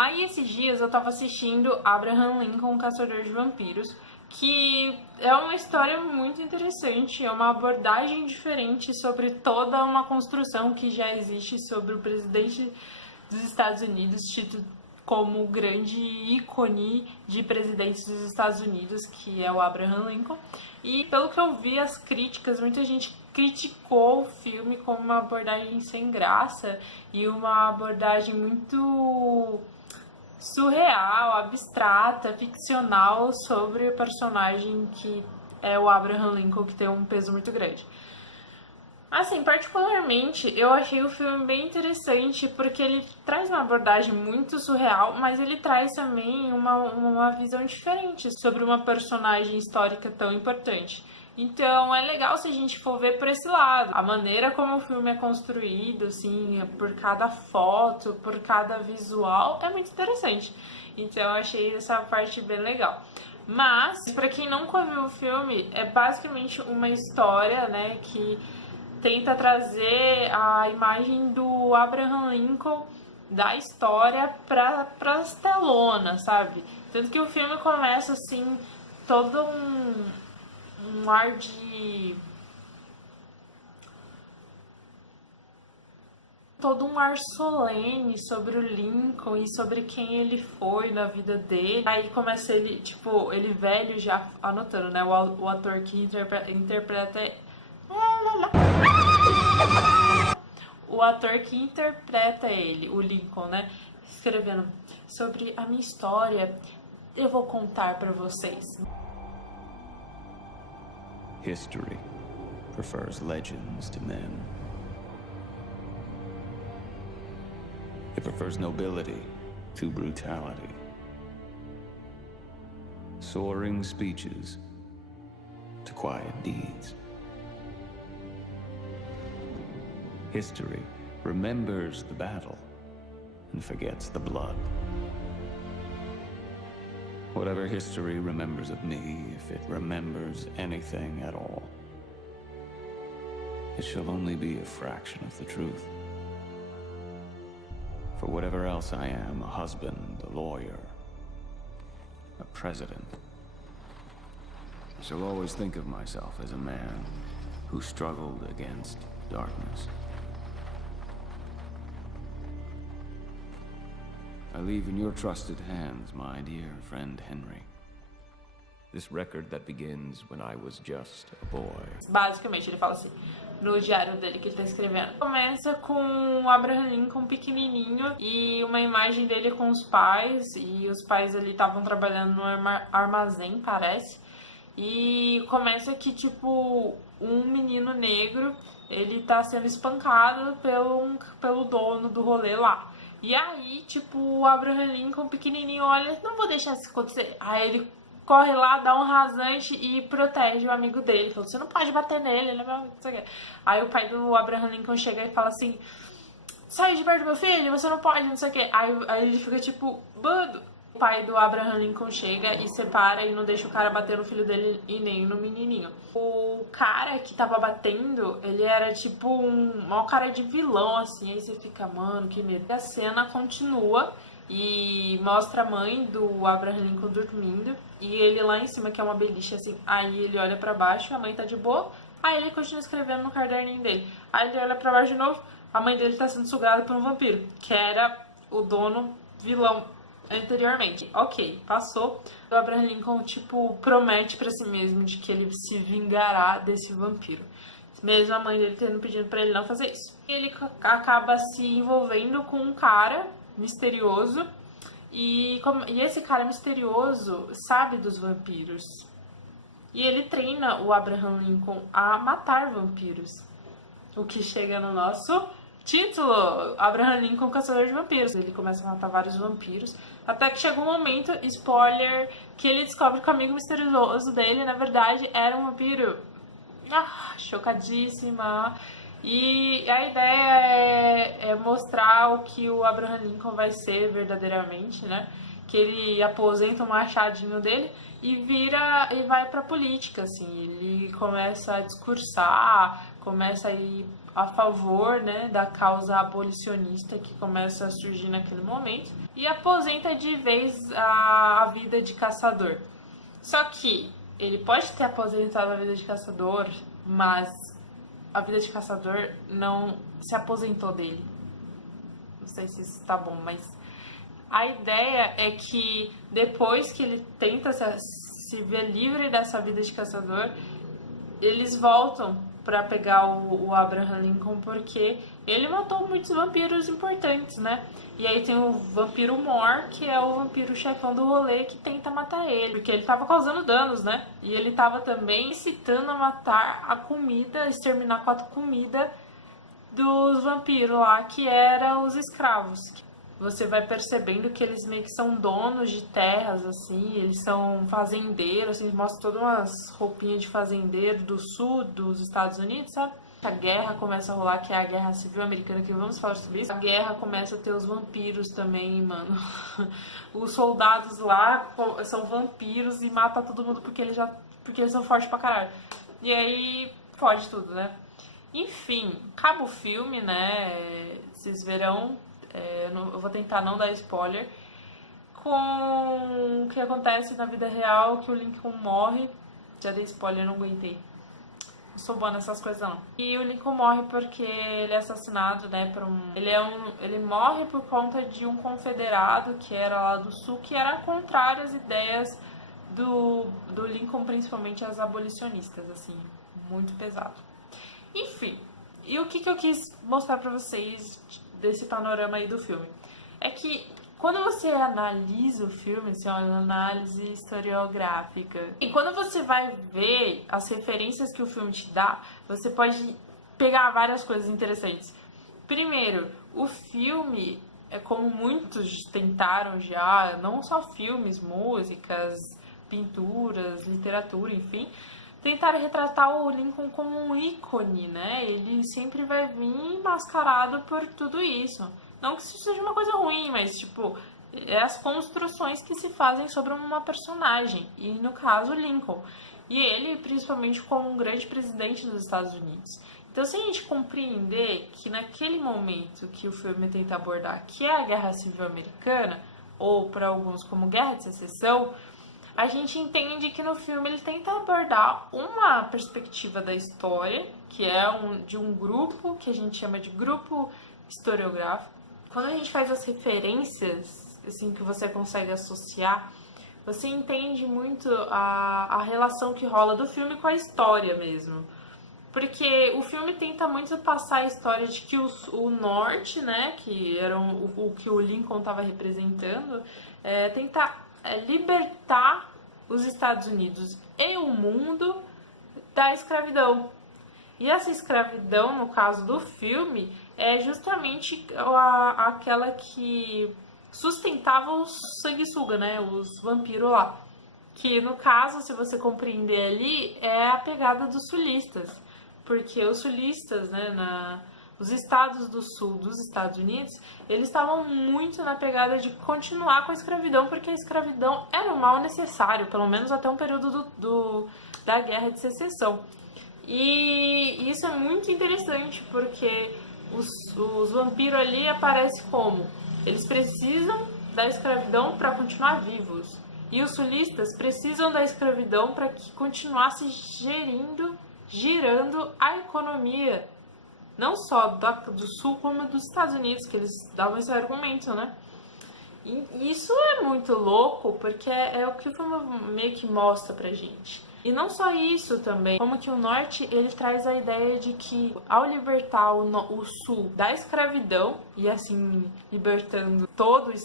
Aí esses dias eu tava assistindo Abraham Lincoln, Caçador de Vampiros, que é uma história muito interessante, é uma abordagem diferente sobre toda uma construção que já existe sobre o presidente dos Estados Unidos, tido como grande ícone de presidentes dos Estados Unidos, que é o Abraham Lincoln. E pelo que eu vi as críticas, muita gente criticou o filme como uma abordagem sem graça e uma abordagem muito surreal, abstrata, ficcional sobre o personagem que é o Abraham Lincoln, que tem um peso muito grande. Assim, particularmente, eu achei o filme bem interessante porque ele traz uma abordagem muito surreal, mas ele traz também uma visão diferente sobre uma personagem histórica tão importante. Então é legal se a gente for ver por esse lado. A maneira como o filme é construído, assim, por cada foto, por cada visual, é muito interessante. Então eu achei essa parte bem legal. Mas, pra quem nunca viu o filme, é basicamente uma história, né, que tenta trazer a imagem do Abraham Lincoln da história para as telonas, sabe? Tanto que o filme começa assim, todo um ar de... todo um ar solene sobre o Lincoln e sobre quem ele foi na vida dele. Aí começa ele, tipo, ele velho já anotando, né? O ator que interpreta... O ator que interpreta ele, o Lincoln, né? Escrevendo sobre a minha história, eu vou contar pra vocês. History prefers legends to men. It prefers nobility to brutality. Soaring speeches to quiet deeds. History remembers the battle and forgets the blood. Whatever history remembers of me, if it remembers anything at all, it shall only be a fraction of the truth. For whatever else I am, a husband, a lawyer, a president, I shall always think of myself as a man who struggled against darkness. I leave in your trusted hands, my dear friend Henry. This record that begins when I was just a boy. Basicamente, ele fala assim, no diário dele que ele tá escrevendo. Começa com o Abraham Lincoln pequenininho e uma imagem dele com os pais. E os pais ali estavam trabalhando no armazém, parece. E começa que, tipo, um menino negro, ele tá sendo espancado pelo dono do rolê lá. E aí, tipo, o Abraham Lincoln pequenininho olha, não vou deixar isso acontecer. Aí ele corre lá, dá um rasante e protege o amigo dele. Fala, você não pode bater nele, ele é meu amigo, não sei o quê. Aí o pai do Abraham Lincoln chega e fala assim, sai de perto do meu filho, você não pode, não sei o quê. Aí ele fica tipo, bando. O pai do Abraham Lincoln chega e separa e não deixa o cara bater no filho dele e nem no menininho. O cara que tava batendo, ele era tipo um maior cara de vilão, assim. Aí você fica, mano, que medo. E a cena continua e mostra a mãe do Abraham Lincoln dormindo. E ele lá em cima, que é uma beliche, assim. Aí ele olha pra baixo, a mãe tá de boa. Aí ele continua escrevendo no caderninho dele. Aí ele olha pra baixo de novo, a mãe dele tá sendo sugada por um vampiro, que era o dono vilão anteriormente. Ok, passou. O Abraham Lincoln, tipo, promete pra si mesmo de que ele se vingará desse vampiro. Mesmo a mãe dele tendo pedido pra ele não fazer isso. Ele acaba se envolvendo com um cara misterioso. E esse cara misterioso sabe dos vampiros. E ele treina o Abraham Lincoln a matar vampiros. O que chega no nosso título, Abraham Lincoln, Caçador de Vampiros. Ele começa a matar vários vampiros, até que chega um momento, spoiler, que ele descobre que o amigo misterioso dele, na verdade, era um vampiro. Chocadíssima. E a ideia é mostrar o que o Abraham Lincoln vai ser verdadeiramente, né? Que ele aposenta o machadinho dele e vai pra política, assim. Ele começa a discursar, começa a ir a favor, né, da causa abolicionista que começa a surgir naquele momento e aposenta de vez a vida de caçador. Só que ele pode ter aposentado a vida de caçador, mas a vida de caçador não se aposentou dele. Não sei se isso tá bom, mas a ideia é que depois que ele tenta se ver livre dessa vida de caçador, eles voltam pra pegar o Abraham Lincoln, porque ele matou muitos vampiros importantes, né? E aí tem o vampiro Mor, que é o vampiro chefão do rolê, que tenta matar ele, porque ele tava causando danos, né? E ele tava também incitando a matar a comida, exterminar com a comida dos vampiros lá, que eram os escravos. Você vai percebendo que eles meio que são donos de terras, assim, eles são fazendeiros, assim, mostra todas umas roupinhas de fazendeiro do sul dos Estados Unidos, sabe? A guerra começa a rolar, que é a Guerra Civil Americana, que vamos falar sobre isso. A guerra começa a ter os vampiros também, mano. Os soldados lá são vampiros e matam todo mundo porque eles são fortes pra caralho. E aí, fode tudo, né? Enfim, acaba o filme, né? Vocês verão. Eu vou tentar não dar spoiler, com o que acontece na vida real, que o Lincoln morre. Já dei spoiler, não aguentei. Não sou boa nessas coisas não. E o Lincoln morre porque ele é assassinado, né, por ele morre por conta de um confederado que era lá do sul, que era contrário às ideias do Lincoln, principalmente as abolicionistas, assim, muito pesado. Enfim, e o que eu quis mostrar pra vocês desse panorama aí do filme? É que quando você analisa o filme, assim, uma análise historiográfica, e quando você vai ver as referências que o filme te dá, você pode pegar várias coisas interessantes. Primeiro, o filme, como muitos tentaram já, não só filmes, músicas, pinturas, literatura, enfim, tentaram retratar o Lincoln como um ícone, né? Ele sempre vai vir mascarado por tudo isso. Não que isso seja uma coisa ruim, mas, tipo, é as construções que se fazem sobre uma personagem. E, no caso, Lincoln. E ele, principalmente, como um grande presidente dos Estados Unidos. Então, se a gente compreender que naquele momento que o filme tenta abordar, que é a Guerra Civil Americana, ou para alguns como Guerra de Secessão, a gente entende que no filme ele tenta abordar uma perspectiva da história, que é de um grupo, que a gente chama de grupo historiográfico. Quando a gente faz as referências, assim, que você consegue associar, você entende muito a relação que rola do filme com a história mesmo. Porque o filme tenta muito passar a história de que o norte, né, que era o que o Lincoln estava representando, tenta libertar os Estados Unidos e o mundo da escravidão. E essa escravidão, no caso do filme, é justamente aquela que sustentava os sanguessuga, né, os vampiros lá. Que, no caso, se você compreender ali, é a pegada dos sulistas. Porque os sulistas, né, os estados do sul dos Estados Unidos, eles estavam muito na pegada de continuar com a escravidão, porque a escravidão era um mal necessário, pelo menos até um período da Guerra de Secessão. E isso é muito interessante, porque os vampiros ali aparecem como? Eles precisam da escravidão para continuar vivos. E os sulistas precisam da escravidão para que continuasse girando a economia, não só do sul, como dos Estados Unidos, que eles davam esse argumento, né? E isso é muito louco, porque é o que o filme meio que mostra pra gente. E não só isso também, como que o norte, ele traz a ideia de que ao libertar o sul da escravidão, e assim libertando todos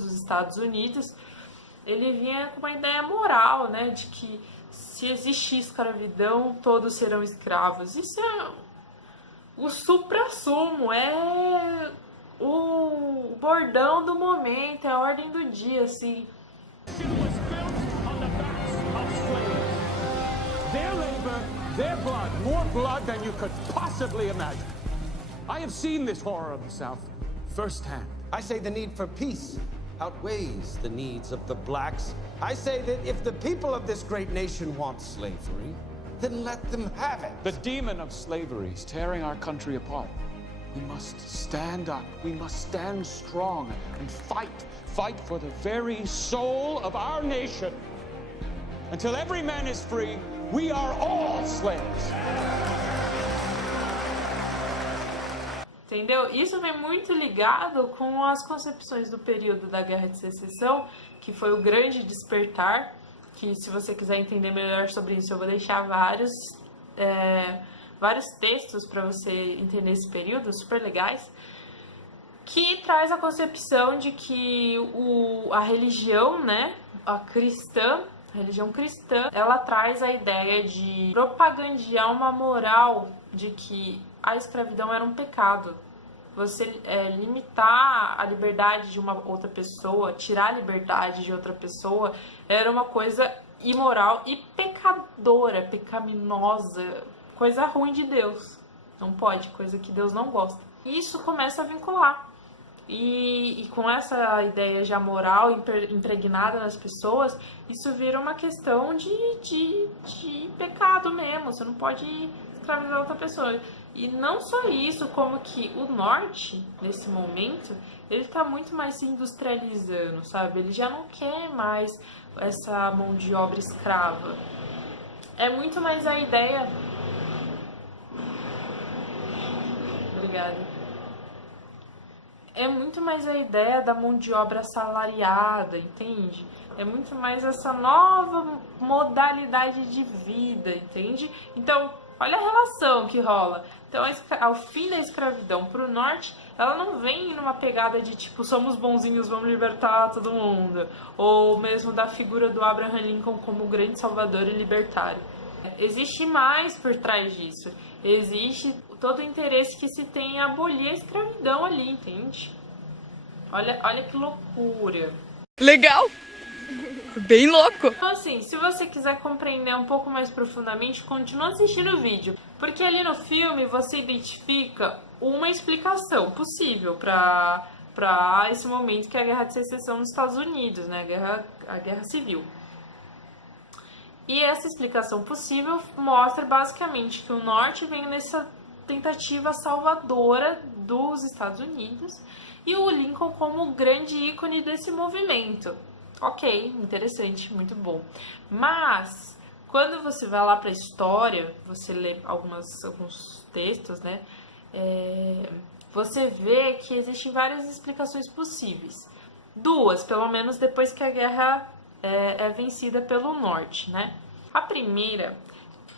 os Estados Unidos, ele vinha com uma ideia moral, né, de que se existir escravidão, todos serão escravos. Isso é o supra-sumo, é o bordão do momento, é a ordem do dia, assim. Their labor, their blood, more blood than you could possibly imagine. I have seen this horror of the South firsthand. I say the need for peace outweighs the needs of the blacks. I say that if the people of this great nation want slavery, then let them have it. The demon of slavery is tearing our country apart. We must stand up. We must stand strong and fight. Fight for the very soul of our nation. Until every man is free, we are all slaves. Entendeu? Isso vem muito ligado com as concepções do período da Guerra de Secessão, que foi o grande despertar, que se você quiser entender melhor sobre isso, eu vou deixar vários textos para você entender esse período, super legais, que traz a concepção de que a religião, né, a religião cristã, ela traz a ideia de propagandear uma moral de que a escravidão era um pecado. Você limitar a liberdade de uma outra pessoa, tirar a liberdade de outra pessoa, era uma coisa imoral e pecadora, pecaminosa, coisa ruim de Deus. Não pode, coisa que Deus não gosta. E isso começa a vincular. E com essa ideia já moral impregnada nas pessoas, isso vira uma questão de pecado mesmo. Você não pode escravizar outra pessoa. E não só isso, como que o norte, nesse momento, ele está muito mais se industrializando, sabe? Ele já não quer mais essa mão de obra escrava. É muito mais a ideia... Obrigada. É muito mais a ideia da mão de obra assalariada, entende? É muito mais essa nova modalidade de vida, entende? Então, olha a relação que rola. Então, ao fim da escravidão pro norte, ela não vem numa pegada de tipo, somos bonzinhos, vamos libertar todo mundo. Ou mesmo da figura do Abraham Lincoln como grande salvador e libertário. Existe mais por trás disso. Existe todo o interesse que se tem em abolir a escravidão ali, entende? Olha que loucura. Legal! Bem louco! Então assim, se você quiser compreender um pouco mais profundamente, continua assistindo o vídeo. Porque ali no filme você identifica uma explicação possível para esse momento que é a Guerra de Secessão nos Estados Unidos, né? A Guerra Civil. E essa explicação possível mostra basicamente que o norte vem nessa tentativa salvadora dos Estados Unidos e o Lincoln como o grande ícone desse movimento. Ok, interessante, muito bom. Mas, quando você vai lá para a história, você lê alguns textos, né? Você vê que existem várias explicações possíveis. Duas, pelo menos depois que a guerra é vencida pelo norte, né? A primeira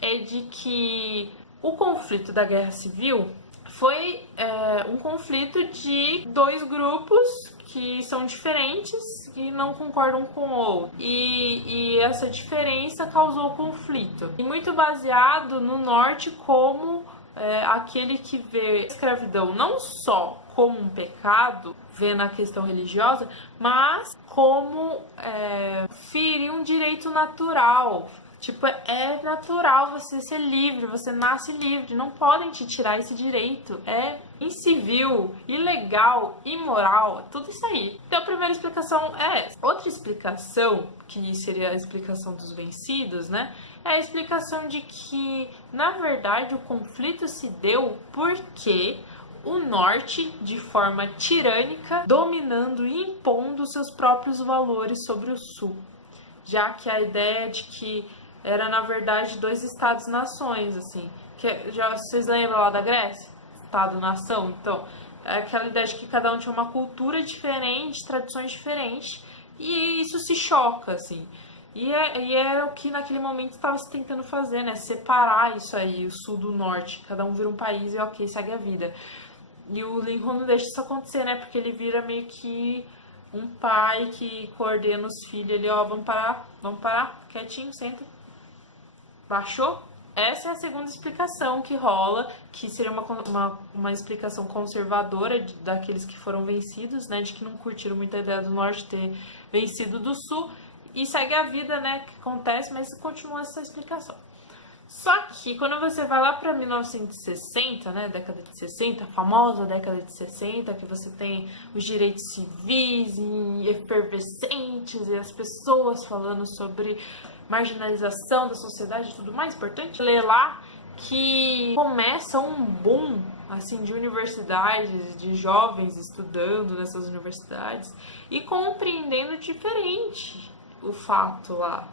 é de que o conflito da Guerra Civil foi um conflito de dois grupos que são diferentes e não concordam com o outro. E essa diferença causou conflito. E muito baseado no norte como aquele que vê a escravidão não só como um pecado, vê na questão religiosa, mas como ferir um direito natural. Tipo, é natural você ser livre, você nasce livre, não podem te tirar esse direito. É incivil, ilegal, imoral, tudo isso aí. Então a primeira explicação é essa. Outra explicação, que seria a explicação dos vencidos, né? É a explicação de que, na verdade, o conflito se deu porque o norte, de forma tirânica, dominando e impondo seus próprios valores sobre o sul. Já que a ideia de que era, na verdade, dois estados-nações, assim. Vocês lembram lá da Grécia? Estado-nação? Então, é aquela ideia de que cada um tinha uma cultura diferente, tradições diferentes, e isso se choca, assim. E é o que naquele momento estava se tentando fazer, né? Separar isso aí, o sul do norte. Cada um vira um país e ok, segue a vida. E o Lincoln não deixa isso acontecer, né? Porque ele vira meio que um pai que coordena os filhos ali, ó, vamos parar, quietinho, senta. Baixou? Essa é a segunda explicação que rola, que seria uma explicação conservadora daqueles que foram vencidos, né, de que não curtiram muito a ideia do norte ter vencido do sul, e segue a vida, né, que acontece, mas continua essa explicação. Só que quando você vai lá para 1960, né, década de 60, a famosa década de 60, que você tem os direitos civis efervescentes e as pessoas falando sobre marginalização da sociedade e tudo mais, importante ler lá que começa um boom assim de universidades, de jovens estudando nessas universidades e compreendendo diferente o fato lá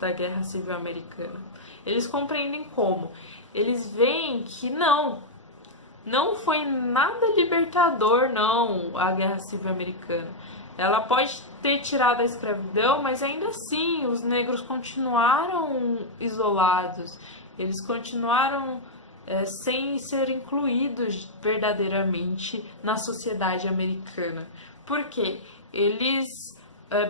da Guerra Civil Americana. Eles compreendem como? Eles veem que não foi nada libertador, não, a Guerra Civil Americana. Ela pode ter tirado a escravidão, mas ainda assim os negros continuaram isolados. Eles continuaram sem ser incluídos verdadeiramente na sociedade americana. Por quê? Eles,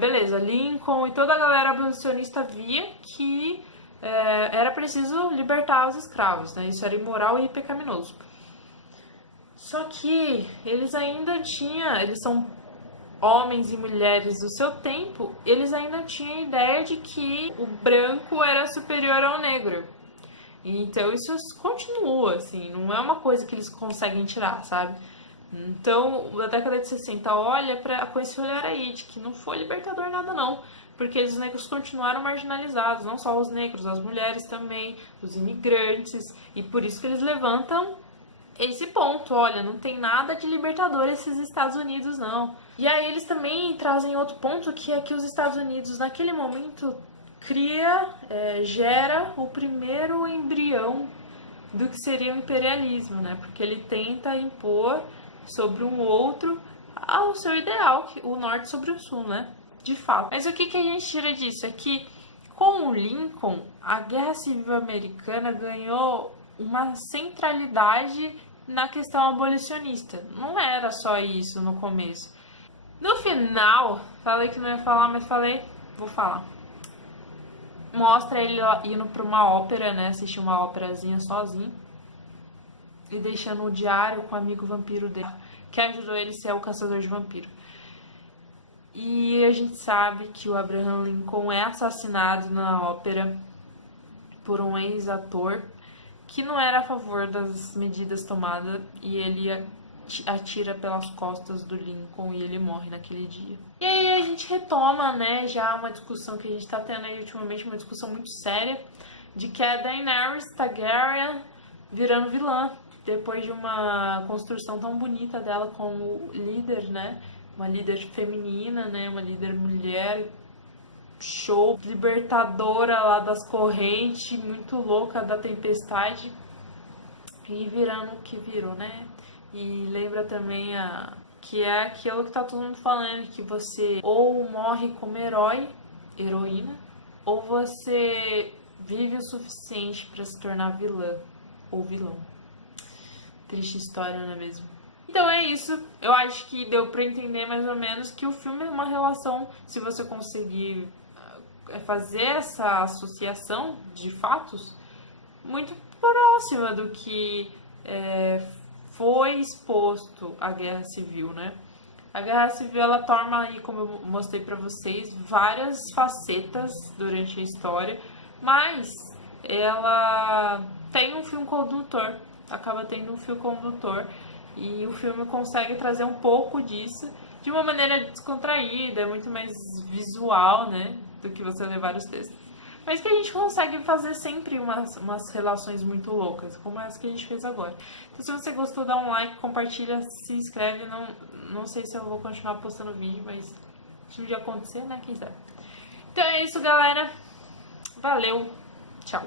beleza, Lincoln e toda a galera abolicionista via que era preciso libertar os escravos, né? Isso era imoral e pecaminoso. Só que eles ainda tinham, eles são homens e mulheres do seu tempo, eles ainda tinham a ideia de que o branco era superior ao negro. Então isso continua, assim, não é uma coisa que eles conseguem tirar, sabe? Então, a década de 60 olha com esse olhar aí, de que não foi libertador nada não, porque os negros continuaram marginalizados, não só os negros, as mulheres também, os imigrantes, e por isso que eles levantam esse ponto, olha, não tem nada de libertador esses Estados Unidos não. E aí eles também trazem outro ponto, que é que os Estados Unidos naquele momento gera o primeiro embrião do que seria o imperialismo, né? Porque ele tenta impor sobre um outro ao seu ideal, o norte sobre o sul, né? De fato. Mas o que a gente tira disso? É que com o Lincoln, a Guerra Civil Americana ganhou uma centralidade na questão abolicionista. Não era só isso no começo. No final, falei que não ia falar, mas vou falar. Mostra ele indo pra uma ópera, né? Assistir uma óperazinha sozinho. E deixando o diário com o amigo vampiro dele, que ajudou ele a ser o caçador de vampiro. E a gente sabe que o Abraham Lincoln é assassinado na ópera por um ex-ator que não era a favor das medidas tomadas, e ele atira pelas costas do Lincoln e ele morre naquele dia. E aí a gente retoma, né, já uma discussão que a gente tá tendo aí ultimamente, uma discussão muito séria, de que a Daenerys Targaryen virando vilã, depois de uma construção tão bonita dela como líder, né, uma líder feminina, né, uma líder mulher, show, libertadora lá das correntes, muito louca da tempestade, e virando o que virou, né? E lembra também que é aquilo que tá todo mundo falando, que você ou morre como herói, heroína, ou você vive o suficiente para se tornar vilã ou vilão. Triste história, não é mesmo? Então é isso, eu acho que deu pra entender mais ou menos que o filme é uma relação, se você conseguir fazer essa associação de fatos, muito próxima do que foi exposto à Guerra Civil, né? A Guerra Civil, ela toma aí, como eu mostrei pra vocês, várias facetas durante a história, mas ela tem um fio condutor, acaba tendo um fio condutor, e o filme consegue trazer um pouco disso de uma maneira descontraída, muito mais visual, né, do que você ler vários textos. Mas que a gente consegue fazer sempre umas relações muito loucas, como essa que a gente fez agora. Então, se você gostou, dá um like, compartilha, se inscreve. Não sei se eu vou continuar postando vídeo, mas se um dia acontecer, né, quem sabe. Então é isso, galera. Valeu. Tchau.